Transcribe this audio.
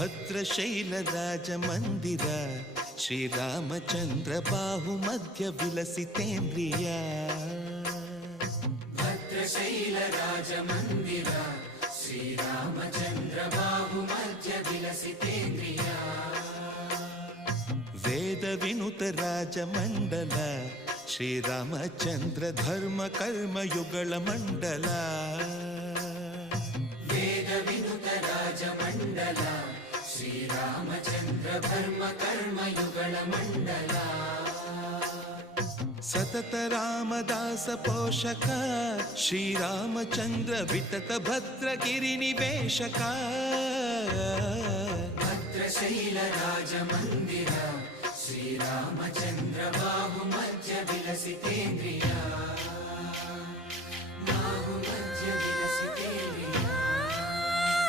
ಭದ್ರಶೈಲ ರಾಜ ಮಂದಿರ ಶ್ರೀರಾಮಚಂದ್ರ ಬಾಹು ಮಧ್ಯ ವಿಲಸಿತೇಂದ್ರಿಯ ಭದ್ರಶೈಲ ರಾಜ ಮಂದಿರ ಶ್ರೀರಾಮಚಂದ್ರ ಬಾಹು ಮಧ್ಯ ವಿಲಸಿತೇಂದ್ರಿಯ ವೇದ ವಿನುತ ರಾಜ ಮಂಡಲ ಶ್ರೀರಾಮಚಂದ್ರ ಧರ್ಮ ಕರ್ಮ ಯುಗಳ ಮಂಡಲ ವೇದ ವಿನುತ ರಾಜ ಮಂಡಲ ಶ್ರೀರಾಮಚಂದ್ರ ಧರ್ಮ ಕರ್ಮ ಯುಗಳ ಮಂಡಲ ಸತತ ರಾಮದಾಸ ಪೋಷಕ ಶ್ರೀರಾಮಚಂದ್ರ ವಿತತ ಭದ್ರಗಿರಿ ನಿವೇಶಕ ಭದ್ರಶೈಲ ರಾಜ ಮಂದಿರ ಶ್ರೀರಾಮಚಂದ್ರ ಬಾಹು ಮಧ್ಯ ವಿಲಸಿತೇಂದ್ರಿಯ ಬಾಹು ಮಧ್ಯ ವಿಲಸಿತೇಂದ್ರಿಯ